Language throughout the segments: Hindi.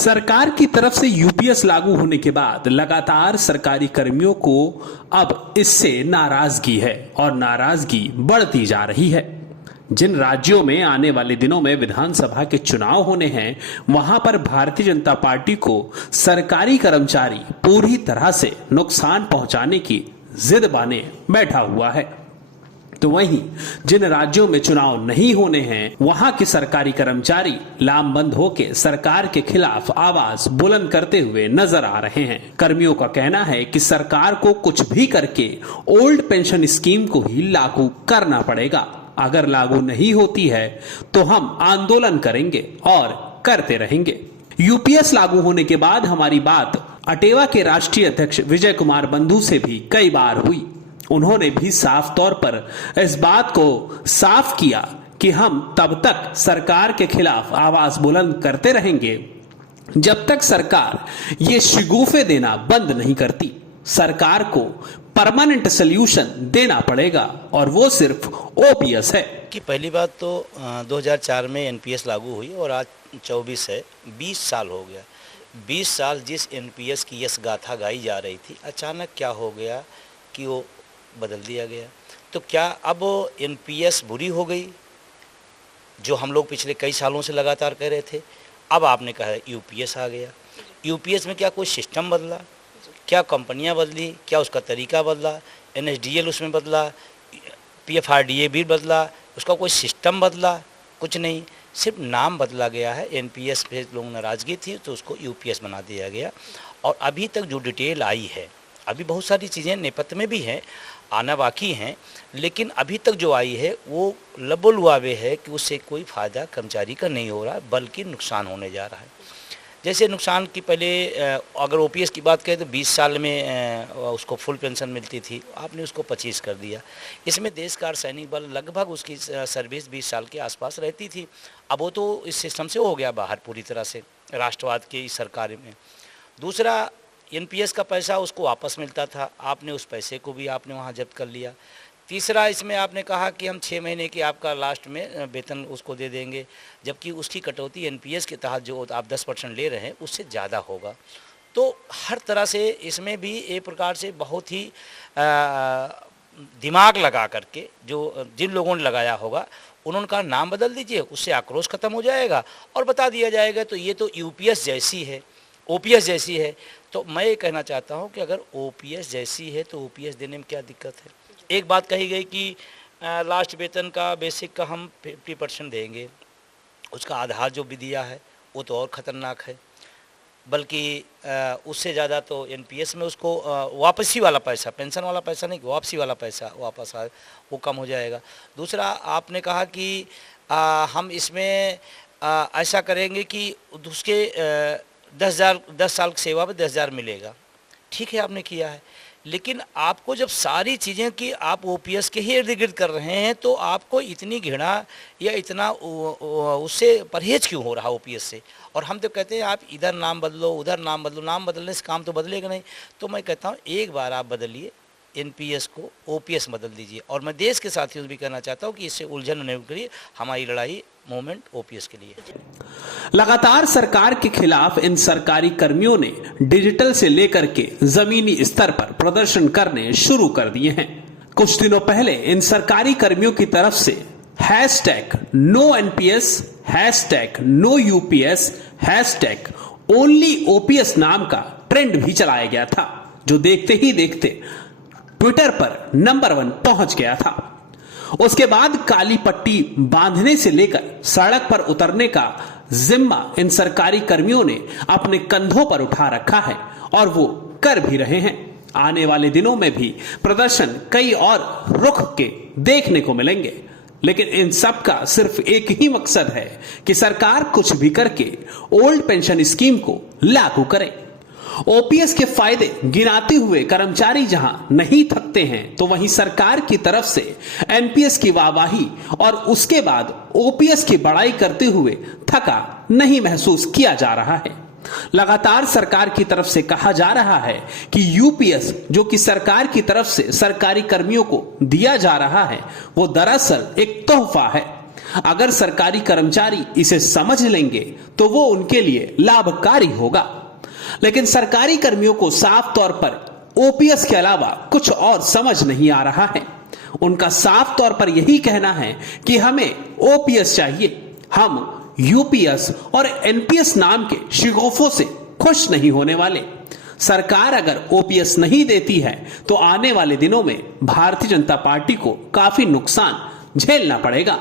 सरकार की तरफ से यूपीएस लागू होने के बाद लगातार सरकारी कर्मियों को अब इससे नाराजगी है और नाराजगी बढ़ती जा रही है। जिन राज्यों में आने वाले दिनों में विधानसभा के चुनाव होने हैं, वहां पर भारतीय जनता पार्टी को सरकारी कर्मचारी पूरी तरह से नुकसान पहुंचाने की जिद बाने बैठा हुआ है। तो वहीं जिन राज्यों में चुनाव नहीं होने हैं, वहां के सरकारी कर्मचारी लामबंद होकर सरकार के खिलाफ आवाज बुलंद करते हुए नजर आ रहे हैं। कर्मियों का कहना है कि सरकार को कुछ भी करके ओल्ड पेंशन स्कीम को ही लागू करना पड़ेगा। अगर लागू नहीं होती है तो हम आंदोलन करेंगे और करते रहेंगे। यूपीएस लागू होने के बाद हमारी बात अटेवा के राष्ट्रीय अध्यक्ष विजय कुमार बंधु से भी कई बार हुई। उन्होंने भी साफ तौर पर इस बात को साफ किया कि हम तब तक सरकार के खिलाफ आवाज बुलंद करते रहेंगे जब तक सरकार ये शिगुफे देना बंद नहीं करती। सरकार को परमानेंट सॉल्यूशन देना पड़ेगा और वो सिर्फ ओपीएस है। कि पहली बात तो 2004 में एनपीएस लागू हुई और आज 24 है, 20 साल हो गया। 20 साल जिस एनपीएस की यश गाथा गाई जा रही थी, अचानक क्या हो गया कि वो बदल दिया गया। तो क्या अब एनपीएस बुरी हो गई, जो हम लोग पिछले कई सालों से लगातार कह रहे थे? अब आपने कहा यूपीएस आ गया। यूपीएस में क्या कोई सिस्टम बदला? क्या कंपनियां बदली? क्या उसका तरीका बदला? एनएसडीएल उसमें बदला, पीएफआरडीए भी बदला, उसका कोई सिस्टम बदला? कुछ नहीं, सिर्फ नाम बदला गया है। एनपीएस पे लोग नाराज़गी थी तो उसको यूपीएस बना दिया गया। और अभी तक जो डिटेल आई है, अभी बहुत सारी चीज़ें नेपथ्य में भी हैं, आना बाकी हैं, लेकिन अभी तक जो आई है वो लबोलुआवे है कि उससे कोई फ़ायदा कर्मचारी का नहीं हो रहा, बल्कि नुकसान होने जा रहा है। जैसे नुकसान की पहले अगर ओपीएस की बात करें तो 20 साल में उसको फुल पेंशन मिलती थी, आपने उसको 25 कर दिया। इसमें देश का सैनिक बल लगभग उसकी सर्विस 20 साल के आसपास रहती थी। अब वो तो इस सिस्टम से हो गया बाहर पूरी तरह से, राष्ट्रवाद की इस सरकार में। दूसरा, एनपीएस का पैसा उसको वापस मिलता था, आपने उस पैसे को भी आपने वहाँ जब्त कर लिया। तीसरा, इसमें आपने कहा कि हम 6 महीने की आपका लास्ट में वेतन उसको दे देंगे, जबकि उसकी कटौती एनपीएस के तहत जो आप 10% ले रहे हैं उससे ज़्यादा होगा। तो हर तरह से इसमें भी एक प्रकार से बहुत ही दिमाग लगा करके जो जिन लोगों ने लगाया होगा उन्होंने कहा नाम बदल दीजिए, उससे आक्रोश खत्म हो जाएगा और बता दिया जाएगा तो ये तो यूपीएस जैसी है, ओपीएस जैसी है। तो मैं ये कहना चाहता हूँ कि अगर ओपीएस जैसी है तो ओपीएस देने में क्या दिक्कत है? एक बात कही गई कि लास्ट वेतन का बेसिक का हम 50% देंगे, उसका आधार जो भी दिया है वो तो और ख़तरनाक है, बल्कि उससे ज़्यादा तो एनपीएस में उसको वापसी वाला पैसा, पेंशन वाला पैसा नहीं, वापसी वाला पैसा वापस आए, वो कम हो जाएगा। दूसरा, आपने कहा कि हम इसमें ऐसा करेंगे कि उसके 10 साल की सेवा में 10,000 मिलेगा। ठीक है, आपने किया है, लेकिन आपको जब सारी चीज़ें कि आप ओपीएस के ही इर्द गिर्द कर रहे हैं तो आपको इतनी घृणा या इतना उससे परहेज क्यों हो रहा ओपीएस से? और हम तो कहते हैं आप इधर नाम बदलो, उधर नाम बदलो, नाम बदलने से काम तो बदलेगा नहीं। तो मैं कहता हूँ एक बार आप बदलिए, एनपीएस को ओपीएस बदल दीजिए। और मैं देश के साथियों से भी कहना चाहता हूँ कि इससे उलझन नहीं करिए, हमारी लड़ाई मूवमेंट ओपीएस के लिए। लगातार सरकार के खिलाफ इन सरकारी कर्मियों ने डिजिटल से लेकर के जमीनी स्तर पर प्रदर्शन करने शुरू कर दिए हैं। कुछ दिनों पहले इन सरकारी कर्मियों की तरफ से #NoNPS, #NoUPS, #OnlyOPS नाम का ट्रेंड भी चलाया गया था, जो देखते ही देखते ट्विटर पर नंबर 1 पहुंच गया था। उसके बाद काली पट्टी बांधने से लेकर सड़क पर उतरने का जिम्मा इन सरकारी कर्मियों ने अपने कंधों पर उठा रखा है और वो कर भी रहे हैं। आने वाले दिनों में भी प्रदर्शन कई और रुख के देखने को मिलेंगे, लेकिन इन सब का सिर्फ एक ही मकसद है कि सरकार कुछ भी करके ओल्ड पेंशन स्कीम को लागू करे। ओपीएस के फायदे गिनाते हुए कर्मचारी जहां नहीं थकते हैं, तो वहीं सरकार की तरफ से एनपीएस की वाहवाही और उसके बाद ओपीएस की बड़ाई करते हुए थका नहीं महसूस किया जा रहा है। लगातार सरकार की तरफ से कहा जा रहा है कि यूपीएस जो कि सरकार की तरफ से सरकारी कर्मियों को दिया जा रहा है, वो दरअसल एक तोहफा है। अगर सरकारी कर्मचारी इसे समझ लेंगे तो वो उनके लिए लाभकारी होगा। लेकिन सरकारी कर्मियों को साफ तौर पर ओपीएस के अलावा कुछ और समझ नहीं आ रहा है। उनका साफ तौर पर यही कहना है कि हमें ओपीएस चाहिए, हम यूपीएस और एनपीएस नाम के शिगोफों से खुश नहीं होने वाले। सरकार अगर ओपीएस नहीं देती है तो आने वाले दिनों में भारतीय जनता पार्टी को काफी नुकसान झेलना पड़ेगा।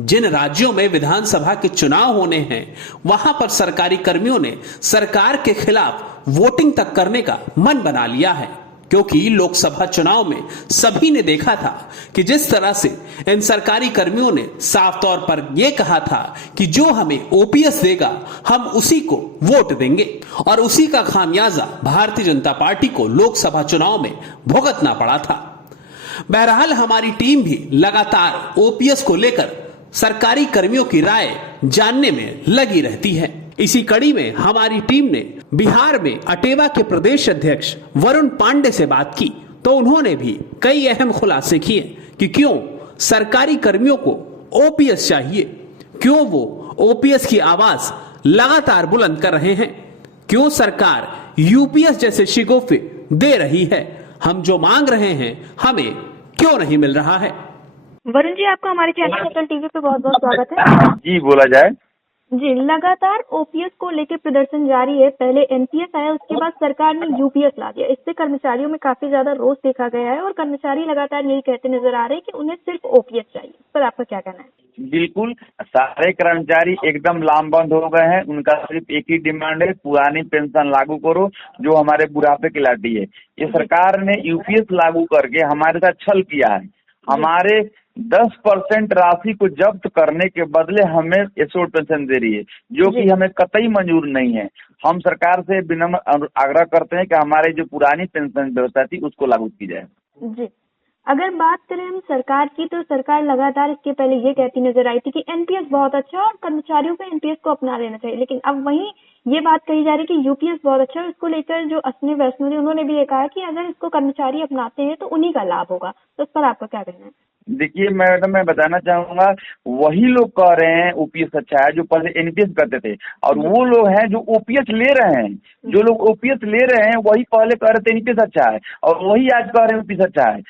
जिन राज्यों में विधानसभा के चुनाव होने हैं वहां पर सरकारी कर्मियों ने सरकार के खिलाफ वोटिंग तक करने का मन बना लिया है, क्योंकि लोकसभा चुनाव में सभी ने देखा था कि जिस तरह से इन सरकारी कर्मियों ने साफ तौर पर यह कहा था कि जो हमें ओपीएस देगा हम उसी को वोट देंगे, और उसी का खामियाजा भारतीय जनता पार्टी को लोकसभा चुनाव में भुगतना पड़ा था। बहरहाल हमारी टीम भी लगातार ओपीएस को लेकर सरकारी कर्मियों की राय जानने में लगी रहती है। इसी कड़ी में हमारी टीम ने बिहार में अटेवा के प्रदेश अध्यक्ष वरुण पांडे से बात की, तो उन्होंने भी कई अहम खुलासे किए कि क्यों सरकारी कर्मियों को ओपीएस चाहिए, क्यों वो ओपीएस की आवाज लगातार बुलंद कर रहे हैं, क्यों सरकार यूपीएस जैसे शिगोफे दे रही है, हम जो मांग रहे हैं हमें क्यों नहीं मिल रहा है। वरुण जी, आपका हमारे चैनल नेशनल टीवी पे बहुत बहुत स्वागत है। जी बोला जाए। जी, लगातार ओपीएस को लेकर प्रदर्शन जारी है। पहले एनपीएस आया, उसके बाद सरकार ने यूपीएस ला दिया। इससे कर्मचारियों में काफी ज्यादा रोष देखा गया है और कर्मचारी लगातार यही कहते नजर आ रहे हैं कि उन्हें सिर्फ ओपीएस चाहिए। इस पर आपका क्या कहना है? बिल्कुल, सारे कर्मचारी एकदम लामबंद हो गए हैं। उनका सिर्फ एक ही डिमांड है, पुरानी पेंशन लागू करो जो हमारे बुढ़ापे की लाठी है। ये सरकार ने यूपीएस लागू करके हमारे साथ छल किया है। हमारे 10% राशि को जब्त करने के बदले हमें एश्योर्ड पेंशन दे रही है, जो कि हमें कतई मंजूर नहीं है। हम सरकार से विनम्र आग्रह करते हैं कि हमारे जो पुरानी पेंशन व्यवस्था थी उसको लागू की जाए। जी, अगर बात करें हम सरकार की, तो सरकार लगातार इसके पहले ये कहती नजर आई थी कि एनपीएस बहुत अच्छा है और कर्मचारियों को एनपीएस को अपना लेना चाहिए, लेकिन अब वहीं ये बात कही जा रही है कि यूपीएस बहुत अच्छा है। इसको लेकर जो अश्विनी वैष्णव ने, उन्होंने भी ये कहा कि अगर इसको कर्मचारी अपनाते हैं तो उन्हीं का लाभ होगा। तो इस पर आपका क्या कहना है? देखिए मैडम, मैं बताना चाहूंगा, वही लोग कह रहे हैं ओपीएस अच्छा है जो पहले एनपीएस करते थे, और वो लोग हैं जो ओपीएस ले रहे हैं। जो लोग ओपीएस ले रहे हैं वही पहले कह रहे थे एनपीएस अच्छा है, और वही आज कह रहे हैं ओपीएस अच्छा है।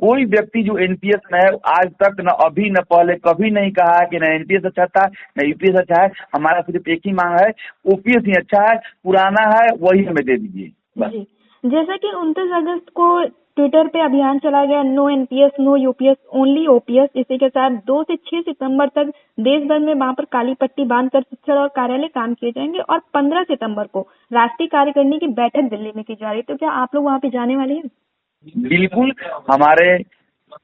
कोई व्यक्ति जो एनपीएस में है आज तक न अभी न पहले कभी नहीं कहा कि न एनपीएस अच्छा था न यूपीएस अच्छा है। हमारा सिर्फ एक ही मांग है, ओपीएस ही अच्छा है, पुराना है वही हमें दे दीजिए बस। जैसा कि 29 अगस्त को ट्विटर पे अभियान चला गया, no NPS no UPS only OPS. इसी के साथ 2 से 6 सितंबर तक देश भर में वहां पर काली पट्टी बांधकर शिक्षण और कार्यालय काम किए जाएंगे, और 15 सितंबर को राष्ट्रीय कार्यकारिणी की बैठक दिल्ली में की जा रही है। तो क्या आप लोग वहां पे जाने वाले हैं? बिल्कुल, हमारे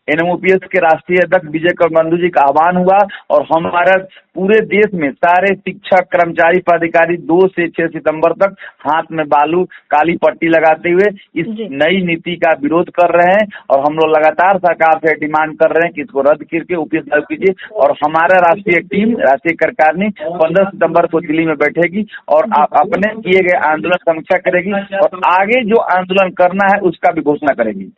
एनएमओपीएस के राष्ट्रीय अध्यक्ष विजय कर बंधु जी का आह्वान हुआ, और हमारा पूरे देश में सारे शिक्षक कर्मचारी पदाधिकारी 2 से 6 सितंबर तक हाथ में बालू काली पट्टी लगाते हुए इस नई नीति का विरोध कर रहे हैं। और हम लोग लगातार सरकार से डिमांड कर रहे हैं कि इसको रद्द करके ओपीएस लागू कीजिए। और हमारा राष्ट्रीय टीम, राष्ट्रीय कार्यकारिणी 15 सितंबर को दिल्ली में बैठेगी और अपने किए गए आंदोलन समीक्षा करेगी, और आगे जो आंदोलन करना है उसका भी घोषणा करेगी।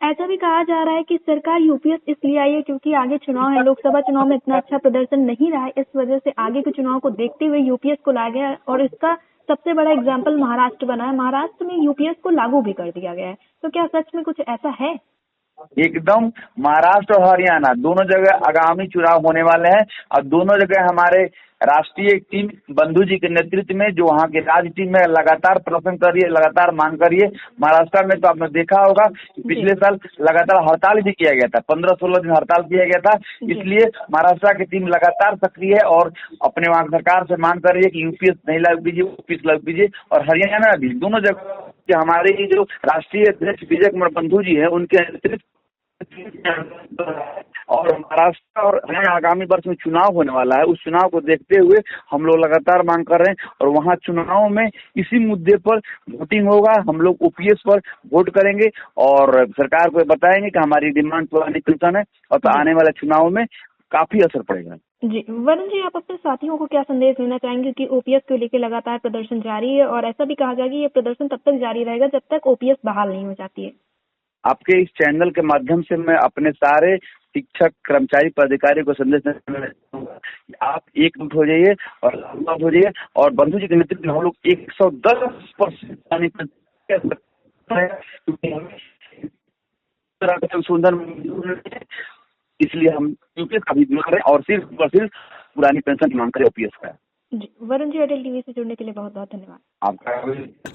ऐसा भी कहा जा रहा है कि सरकार यूपीएस इसलिए आई है क्योंकि आगे चुनाव है, लोकसभा चुनाव में इतना अच्छा प्रदर्शन नहीं रहा है, इस वजह से आगे के चुनाव को देखते हुए यूपीएस को लाया गया है। और इसका सबसे बड़ा एग्जाम्पल महाराष्ट्र बना है। महाराष्ट्र में यूपीएस को लागू भी कर दिया गया है। तो क्या सच में कुछ ऐसा है? एकदम, महाराष्ट्र और हरियाणा दोनों जगह आगामी चुनाव होने वाले हैं, और दोनों जगह हमारे राष्ट्रीय टीम बंधु जी के नेतृत्व में, जो वहाँ की राज्य टीम में लगातार प्रदर्शन कर रही है, लगातार मांग कर रही है। महाराष्ट्र में तो आपने देखा होगा पिछले साल लगातार हड़ताल भी किया गया था, 15-16 दिन हड़ताल किया गया था। इसलिए महाराष्ट्र की टीम लगातार सक्रिय है और अपने वहाँ सरकार से मांग कर रही है कि यूपीएस नहीं लागू कीजिए, ओपीएस लागू कीजिए। और हरियाणा भी, दोनों जगह हमारे जो राष्ट्रीय अध्यक्ष विजय कुमार बंधु जी है उनके नेतृत्व, और महाराष्ट्र और हरियाणा आगामी वर्ष में चुनाव होने वाला है। उस चुनाव को देखते हुए हम लोग लगातार मांग कर रहे हैं, और वहाँ चुनाव में इसी मुद्दे पर वोटिंग होगा। हम लोग ओपीएस पर वोट करेंगे और सरकार को बताएंगे कि हमारी डिमांड पुरानी पेंशन है, और तो आने वाले चुनाव में काफी असर पड़ेगा। जी, वरुण जी, आप अपने साथियों को क्या संदेश देना चाहेंगे कि ओपीएस को लेकर लगातार प्रदर्शन जारी है, और ऐसा भी कहा जाए कि ये प्रदर्शन तब तक जारी रहेगा जब तक ओपीएस बहाल नहीं हो जाती है? आपके इस चैनल के माध्यम से मैं अपने सारे शिक्षक, कर्मचारी, पदाधिकारी को संदेश देना चाहूंगा कि आप एकजुट हो जाइए और लागू हो जाइए। और बंधु जी के नेतृत्व में हम लोग 110% इसलिए हम यूपीएस का भी विरोध करें और सिर्फ पुरानी पेंशन की मांग करें ओपीएस का। जी, वरुण जी, एयरटेल टीवी से जुड़ने के लिए बहुत बहुत धन्यवाद। आपका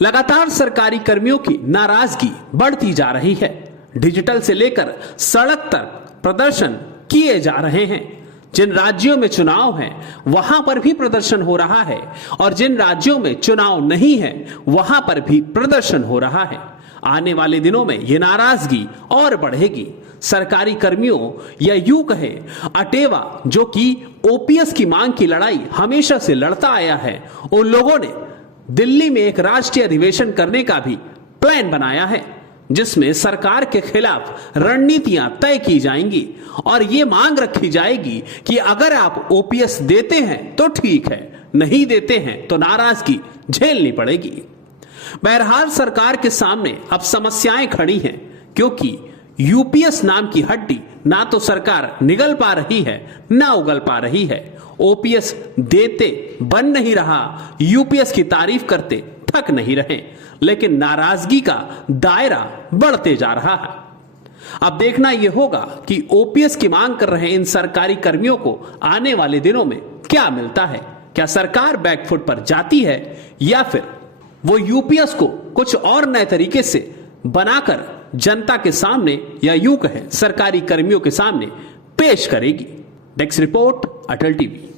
लगातार सरकारी कर्मियों की नाराजगी बढ़ती जा रही है। डिजिटल से लेकर सड़क तक प्रदर्शन किए जा रहे हैं। जिन राज्यों में चुनाव है वहां पर भी प्रदर्शन हो रहा है और जिन राज्यों में चुनाव नहीं है वहां पर भी प्रदर्शन हो रहा है। आने वाले दिनों में ये नाराजगी और बढ़ेगी। सरकारी कर्मियों या यूं कहे अटेवा जो कि ओपीएस की मांग की लड़ाई हमेशा से लड़ता आया है, उन लोगों ने दिल्ली में एक राष्ट्रीय अधिवेशन करने का भी प्लान बनाया है जिसमें सरकार के खिलाफ रणनीतियां तय की जाएंगी और ये मांग रखी जाएगी कि अगर आप ओपीएस देते हैं तो ठीक है, नहीं देते हैं तो नाराजगी झेलनी पड़ेगी। बहरहाल सरकार के सामने अब समस्याएं खड़ी हैं क्योंकि यूपीएस नाम की हड्डी ना तो सरकार निगल पा रही है ना उगल पा रही है। ओपीएस देते बन नहीं रहा, यूपीएस की तारीफ करते थक नहीं रहे, लेकिन नाराजगी का दायरा बढ़ते जा रहा है। अब देखना यह होगा कि ओपीएस की मांग कर रहे इन सरकारी कर्मियों को आने वाले दिनों में क्या मिलता है। क्या सरकार बैकफुट पर जाती है या फिर वो यूपीएस को कुछ और नए तरीके से बनाकर जनता के सामने या यूं कहें सरकारी कर्मियों के सामने पेश करेगी। डेस्क रिपोर्ट, अटल टीवी।